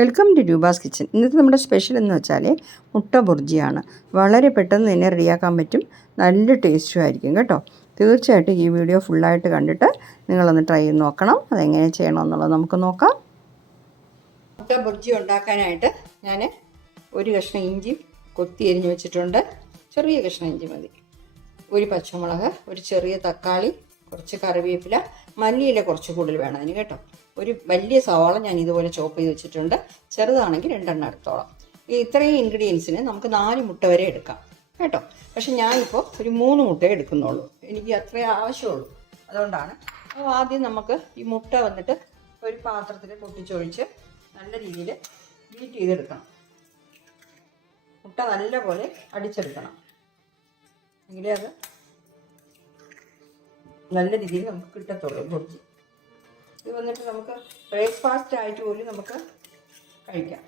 Welcome to Roopa's kitchen. ഇന്നത്തെ നമ്മുടെ special എന്ന് വെച്ചാൽ മുട്ട ബുർജിയാണ്. വളരെ പെട്ടെന്ന് തന്നെ റെഡിയാക്കാൻ പറ്റും. നല്ല ടേസ്റ്റും ആയിരിക്കും കേട്ടോ. തീർച്ചയായിട്ടും ഈ വീഡിയോ ഫുള്ളായിട്ട് കണ്ടിട്ട് നിങ്ങളൊന്ന് ട്രൈ ചെയ്ത് നോക്കണം. അതെങ്ങനെ ചെയ്യണമെന്നുള്ളത് നമുക്ക് നോക്കാം. മുട്ട ബുർജി ഉണ്ടാക്കാനായിട്ട് ഞാൻ ഒരു കഷ്ണം ഇഞ്ചി കൊത്തി എരിഞ്ഞ് വെച്ചിട്ടുണ്ട്. ചെറിയ കഷ്ണം ഇഞ്ചി മതി. ഒരു പച്ചമുളക് ഒരു ചെറിയ തക്കാളി കുറച്ച് കറിവേപ്പില മല്ലിയില കുറച്ച് കൂടുതൽ വേണം അതിന് കേട്ടോ. ഒരു വലിയ സവാള ഞാൻ ഇതുപോലെ ചോപ്പ് ചെയ്ത് വെച്ചിട്ടുണ്ട്. ചെറുതാണെങ്കിൽ രണ്ടെണ്ണം എടുത്തോളാം. ഈ ഇത്രയും ഇൻഗ്രീഡിയൻസിന് നമുക്ക് നാല് മുട്ട വരെ എടുക്കാം കേട്ടോ. പക്ഷെ ഞാനിപ്പോൾ ഒരു മൂന്ന് മുട്ടയെ എടുക്കുന്നുള്ളൂ. എനിക്ക് അത്രേ ആവശ്യമുള്ളൂ. അതുകൊണ്ടാണ് അപ്പോൾ ആദ്യം നമുക്ക് ഈ മുട്ട വന്നിട്ട് ഒരു പാത്രത്തിൽ പൊട്ടിച്ചൊഴിച്ച് നല്ല രീതിയിൽ ബീറ്റ് ചെയ്തെടുക്കണം. മുട്ട നല്ലപോലെ അടിച്ചെടുക്കണം. എങ്കിലേ അത് നല്ല രീതിയിൽ നമുക്ക് കിട്ടത്തുള്ളൂ ബുർജി. ഇത് വന്നിട്ട് നമുക്ക് ബ്രേക്ക്ഫാസ്റ്റ് ആയിട്ട് പോലും നമുക്ക് കഴിക്കാം.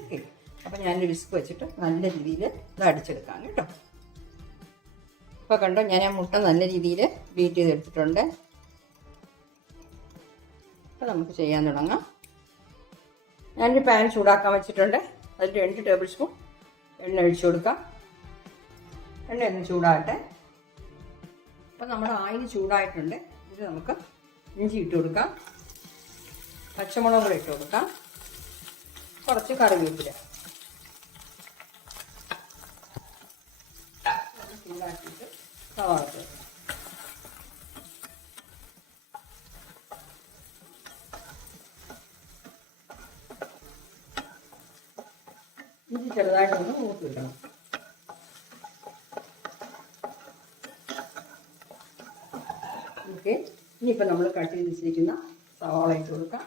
ഓക്കെ അപ്പം ഞാനൊരു വിസ്ക് വെച്ചിട്ട് നല്ല രീതിയിൽ ഇത് അടിച്ചെടുക്കാം കേട്ടോ. ഇപ്പോൾ കണ്ടോ ഞാൻ ആ മുട്ട നല്ല രീതിയിൽ ബീറ്റ് ചെയ്തെടുത്തിട്ടുണ്ട്. അപ്പോൾ നമുക്ക് ചെയ്യാൻ തുടങ്ങാം. ഞാനൊരു പാൻ ചൂടാക്കാൻ വെച്ചിട്ടുണ്ട്. അതിൽ രണ്ട് ടേബിൾ സ്പൂൺ എണ്ണ ഒഴിച്ചു കൊടുക്കാം. എണ്ണ ഒന്ന് ചൂടാകട്ടെ. അപ്പം നമ്മുടെ ആയിൽ ചൂടായിട്ടുണ്ട്. ഇത് നമുക്ക് ഇഞ്ചി ഇട്ട് കൊടുക്കാം. പച്ചമുളക് കൂടെ ഇട്ട് കൊടുക്കാം. കുറച്ച് കറിവേപ്പില. ചൂടാക്കിയിട്ട് സവാള. ഇഞ്ചി ചെറുതായിട്ടൊന്ന് മൂത്ത് കിട്ടണം. ഓക്കെ. ഇനിയിപ്പോൾ നമ്മൾ കട്ട് ചെയ്ത് വെച്ചിരിക്കുന്ന സവാള ഇട്ട് കൊടുക്കാം.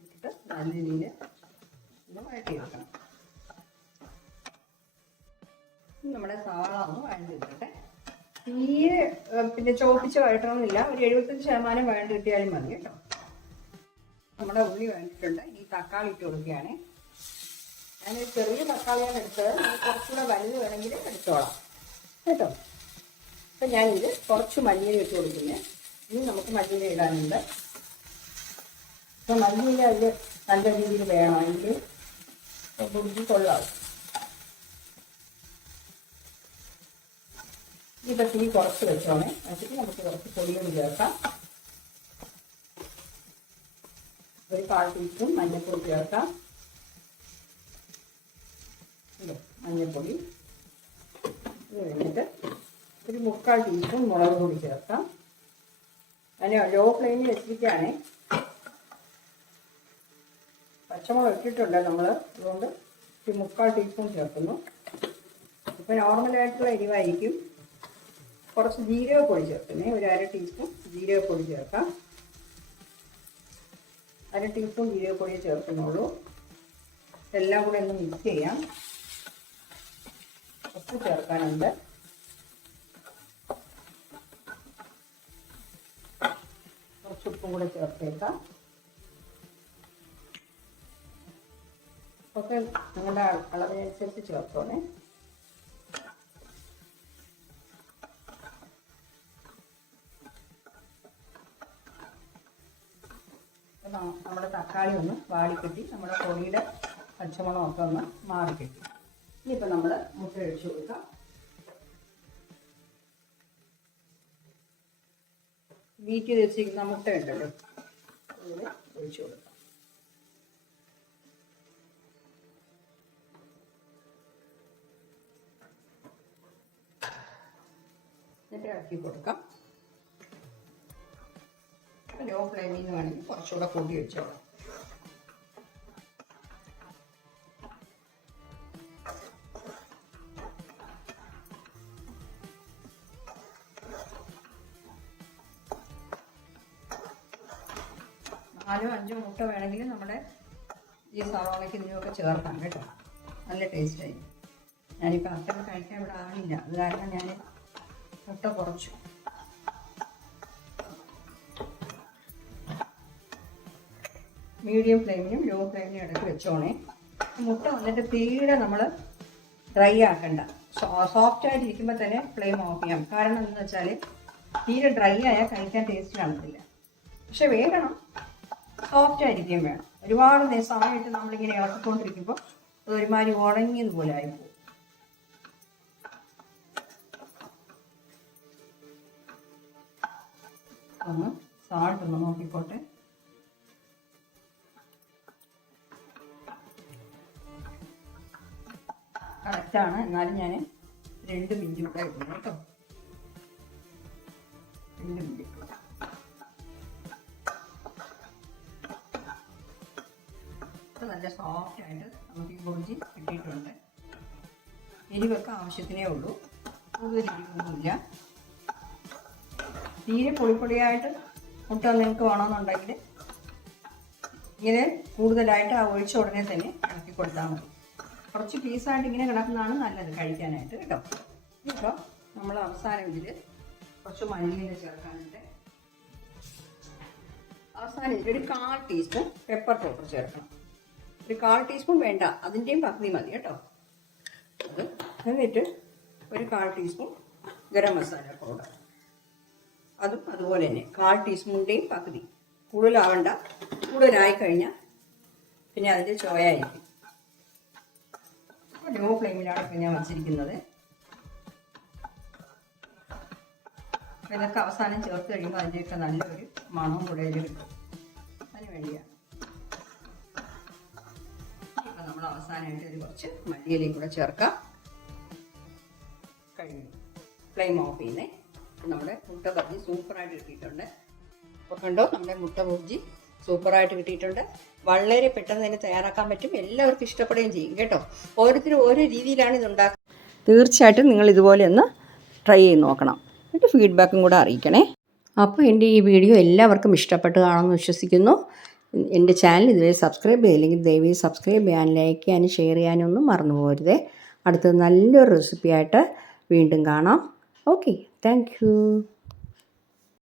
ഇട്ടിട്ട് നല്ല രീതിയിൽ ഒന്ന് വഴറ്റിയെടുക്കണം ഇനി നമ്മുടെ സവാള ഒന്ന് വഴണ്ടിരിക്കട്ടെ തീരെ പിന്നെ ചോപ്പിച്ച് വഴറ്റണമെന്നില്ല ഒരു എഴുപത്തഞ്ച് ശതമാനം വഴണ്ട് കിട്ടിയാലും മതി കേട്ടോ. നമ്മുടെ ഉള്ളി വേണ്ടിയിട്ടുണ്ട് ഈ തക്കാളി ഇട്ട് കൊടുക്കുകയാണ്. ഞാനൊരു ചെറിയ തക്കാളിയാണ് എടുത്തത്. കുറച്ചുകൂടെ വലുത് വേണമെങ്കിൽ എടുത്തോളാം. കേട്ടോ? അപ്പം ഞാനിത് കുറച്ച് മല്ലിയില ഇട്ട് കൊടുക്കുന്നത് ഇനി നമുക്ക് മല്ലിയില ഇടാനുണ്ട്. അപ്പം മല്ലിയില അതിൽ നല്ല രീതിയിൽ വേണമെങ്കിൽ കുറച്ച് കൊള്ളാവും ഇപ്പം തീ കുറച്ച് വെച്ചോണേ. എന്നിട്ട് നമുക്ക് കുറച്ച് പൊടിയും ചേർക്കാം. ഒരു കാൽ ടീസ്പൂൺ മഞ്ഞൾപ്പൊടി ചേർക്കാം. മഞ്ഞൾപ്പൊടി. കഴിഞ്ഞിട്ട് ഒരു മുക്കാൽ ടീസ്പൂൺ മുളക് പൊടി ചേർക്കാം. അതിന് ലോ ഫ്ലെയിമിൽ വെച്ചിരിക്കുകയാണേ. പച്ചമുളക് ഇട്ടിട്ടുണ്ട് നമ്മൾ അതുകൊണ്ട് ഒരു മുക്കാൽ ടീസ്പൂൺ ചേർക്കുന്നു. ഇപ്പം നോർമലായിട്ടുള്ള എരിവായിരിക്കും. കുറച്ച് ജീരകപ്പൊടി ചേർക്കുന്നേ. ഒരു അര ടീസ്പൂൺ ജീരകപ്പൊടി ചേർക്കാം. അര ടീസ്പൂൺ ജീരകപ്പൊടി ചേർക്കുന്നുള്ളൂ. എല്ലാം കൂടെ ഒന്ന് മിക്സ് ചെയ്യാം. ഉപ്പ് ചേർക്കാനുണ്ട്. കുറച്ച് ഉപ്പും കൂടെ ചേർത്തേക്കാം. ഒക്കെ നിങ്ങളുടെ അളവിനനുസരിച്ച് ചേർത്തോണേ. നമ്മുടെ തക്കാളി ഒന്ന് വാടിക്കെട്ടി നമ്മുടെ പൊടിയുടെ പച്ചമുളകൊക്കെ ഒന്ന് മാറിക്കെട്ടി. ഇനിയിപ്പോൾ നമ്മൾ മുട്ട ഒഴിച്ചു കൊടുക്കാം. ചെയ്ത് വെച്ചിരിക്കുന്ന മുട്ട ഉണ്ടല്ലോ. അതിൽ ഒഴിച്ചു കൊടുക്കാം. എന്നിട്ട് ഇളക്കി കൊടുക്കാം. ലോ ഫ്ലെയിമിൽ നിന്ന് വേണമെങ്കിൽ കുറച്ചുകൂടെ കൂടി വെച്ചോളാം നാലോ അഞ്ചോ മുട്ട വേണമെങ്കിൽ നമ്മുടെ ഈ സവാളയ്ക്ക് ഇതിനൊക്കെ ചേർക്കാം കേട്ടോ. നല്ല ടേസ്റ്റായി ഞാനിപ്പോൾ അത്ര കഴിക്കാൻ ഇവിടെ ആളില്ല. അത് കാരണം ഞാൻ മുട്ട കുറച്ചു. മീഡിയം ഫ്ലെയിമിനും ലോ ഫ്ലെയിമിനും ഇടയ്ക്ക് വെച്ചോണേ. മുട്ട വന്നിട്ട് തീരെ നമ്മൾ ഡ്രൈ ആക്കണ്ട. സോഫ്റ്റ് ആയിട്ട് ഇരിക്കുമ്പോൾ തന്നെ ഫ്ലെയിം ഓഫ് ചെയ്യാം. കാരണം എന്താണെന്ന് വെച്ചാൽ തീരെ ഡ്രൈ ആയാൽ കഴിക്കാൻ ടേസ്റ്റ് കാണത്തില്ല. പക്ഷെ വേഗണം. സോഫ്റ്റ് ആയിരിക്കുകയും വേണം. ഒരുപാട് സമയമായിട്ട് നമ്മളിങ്ങനെ ഇളക്കിക്കൊണ്ടിരിക്കുമ്പോൾ അത് ഒരുമാതിരി ഉണങ്ങിയത് പോലെ ആയിപ്പോകും ഒന്ന് സാൾട്ട് ഒന്ന് നോക്കിക്കോട്ടെ. കറക്റ്റാണ് എന്നാലും ഞാൻ രണ്ട് മിനിറ്റ് കൂടെ ഇടുന്നു കേട്ടോ. രണ്ട് മിനിറ്റ് നല്ല സോഫ്റ്റ് ആയിട്ട് നമുക്ക് ഈ ബുർജി കിട്ടിയിട്ടുണ്ട്. എരിവൊക്കെ ആവശ്യത്തിനേ ഉള്ളൂ. കൂടുതൽ എരിവൊന്നുമില്ല. തീരെ പൊടിപ്പൊടിയായിട്ട് മുട്ട നിങ്ങൾക്ക് വേണമെന്നുണ്ടെങ്കിൽ ഇങ്ങനെ കൂടുതലായിട്ട് ആ ഒഴിച്ച ഉടനെ തന്നെ ഇളക്കി കൊടുത്താൽ മതി. കുറച്ച് പീസായിട്ട് ഇങ്ങനെ കിടക്കുന്നതാണ് നല്ലത് കഴിക്കാനായിട്ട് കേട്ടോ. ഇപ്പോൾ നമ്മൾ അവസാനം ഇതിൽ കുറച്ച് മല്ലിയില ചേർക്കാനുണ്ട്. അവസാനം ഒരു കാൽ ടീസ്പൂൺ പെപ്പർ പൗഡർ ചേർക്കണം. ഒരു കാൽ ടീസ്പൂൺ വേണ്ട. അതിന്റെയും പകുതി മതി കേട്ടോ. അത് എന്നിട്ട് ഒരു കാൽ ടീസ്പൂൺ ഗരം മസാല പൗഡർ. അതും അതുപോലെ തന്നെ കാൽ ടീസ്പൂണിന്റെയും പകുതി. കൂടുതലാവണ്ട. കൂടുതലായി കഴിഞ്ഞാൽ പിന്നെ അതിന്റെ ചോയായിരിക്കും ലോ ഫ്ലെയിമിലാണ് ഇപ്പം ഞാൻ വച്ചിരിക്കുന്നത്. ഇതൊക്കെ അവസാനം ചേർത്ത് കഴിയുമ്പോൾ അതിന്റെയൊക്കെ നല്ലൊരു മണവും കൂടെ അതിൽ കിട്ടും. അതിന് വേണ്ടിയാണ് അവസാനമായിട്ട് ഒരു കുറച്ച് മല്ലിയിലയും കൂടെ ചേർക്കാം. കഴിഞ്ഞു. ഫ്ലെയിം ഓഫ് ചെയ്യുന്നേ. നമ്മുടെ മുട്ട ബജ്ജി സൂപ്പറായിട്ട് കിട്ടിയിട്ടുണ്ട്. അപ്പോൾ കണ്ടോ? നമ്മുടെ മുട്ട ബജ്ജി സൂപ്പറായിട്ട് കിട്ടിയിട്ടുണ്ട്. വളരെ പെട്ടെന്ന് തന്നെ തയ്യാറാക്കാൻ പറ്റും. എല്ലാവർക്കും ഇഷ്ടപ്പെടുകയും ചെയ്യും കേട്ടോ? ഓരോരുത്തരും ഓരോ രീതിയിലാണ് ഇത് ഉണ്ടാക്കുന്നത് തീർച്ചയായിട്ടും നിങ്ങൾ ഇതുപോലെ ഒന്ന് ട്രൈ ചെയ്ത് നോക്കണം. എന്നിട്ട് ഫീഡ്ബാക്കും കൂടെ അറിയിക്കണേ. അപ്പോൾ എന്റെ ഈ വീഡിയോ എല്ലാവർക്കും ഇഷ്ടപ്പെട്ടതാണെന്ന് വിശ്വസിക്കുന്നു. എന്റെ ചാനൽ ഇതുവരെ സബ്സ്ക്രൈബ് ചെയ്തില്ലെങ്കിൽ ദയവായി സബ്സ്ക്രൈബ് ചെയ്യാൻ ലൈക്ക് ചെയ്യാനും ഷെയർ ചെയ്യാനൊന്നും മറന്നു പോകരുതേ. അടുത്തത് നല്ലൊരു റെസിപ്പിയായിട്ട് വീണ്ടും കാണാം. Okay thank